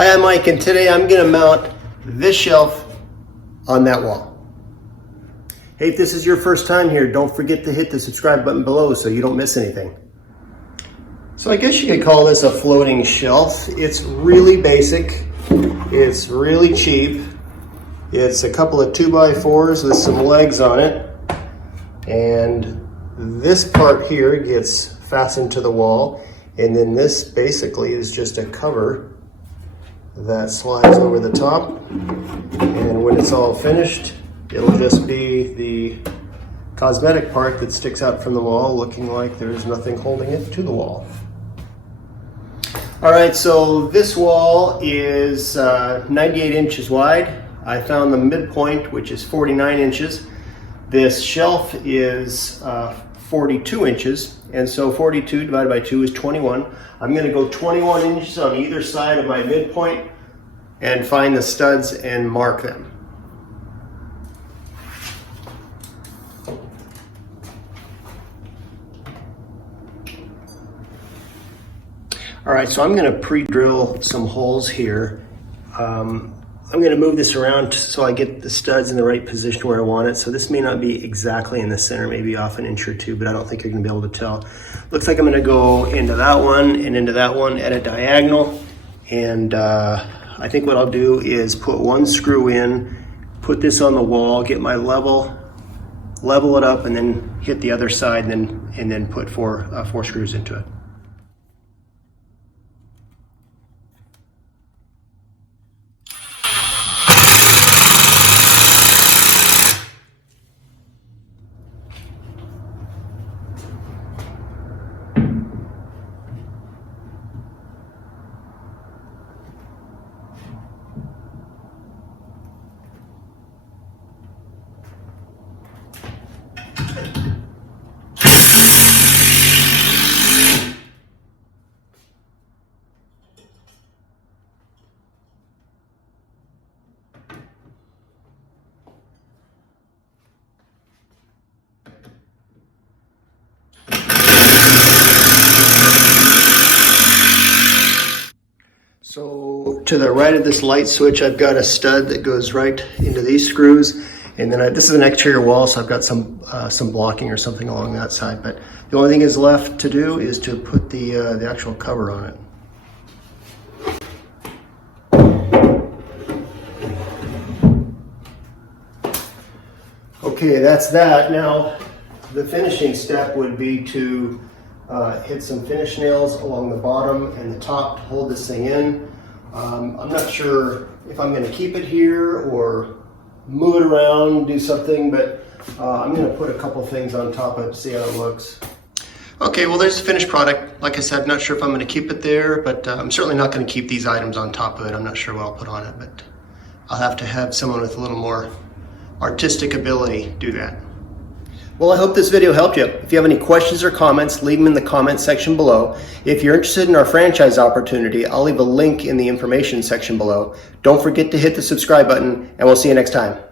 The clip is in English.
Hi, I'm Mike, and today I'm going to mount this shelf on that wall. Hey, if this is your first time here, don't forget to hit the subscribe button below so you don't miss anything. So I guess you could call this a floating shelf. It's really basic. It's really cheap. It's a couple of 2x4s with some legs on it. And this part here gets fastened to the wall. And then this basically is just a cover that slides over the top. And when it's all finished, it'll just be the cosmetic part that sticks out from the wall, looking like there's nothing holding it to the wall. All right, so this wall is 98 inches wide. I found the midpoint, which is 49 inches. This shelf is 42 inches, and so 42 divided by 2 is 21. I'm going to go 21 inches on either side of my midpoint and find the studs and mark them. All right, so I'm going to pre-drill some holes here. I'm going to move this around so I get the studs in the right position where I want it. So this may not be exactly in the center, maybe off an inch or two, but I don't think you're going to be able to tell. Looks like I'm going to go into that one and into that one at a diagonal. And I think what I'll do is put one screw in, put this on the wall, get my level it up, and then hit the other side, and then put four screws into it. So to the right of this light switch, I've got a stud that goes right into these screws. And then this is an exterior wall, so I've got some blocking or something along that side. But the only thing is left to do is to put the actual cover on it. Okay, that's that. Now, the finishing step would be to hit some finish nails along the bottom and the top to hold this thing in. I'm not sure if I'm going to keep it here or move it around, do something, but I'm going to put a couple things on top of it to see how it looks. Okay, well, there's the finished product. Like I said, not sure if I'm going to keep it there, but I'm certainly not going to keep these items on top of it. I'm not sure what I'll put on it, but I'll have to have someone with a little more artistic ability do that. Well, I hope this video helped you. If you have any questions or comments, leave them in the comment section below. If you're interested in our franchise opportunity, I'll leave a link in the information section below. Don't forget to hit the subscribe button, and we'll see you next time.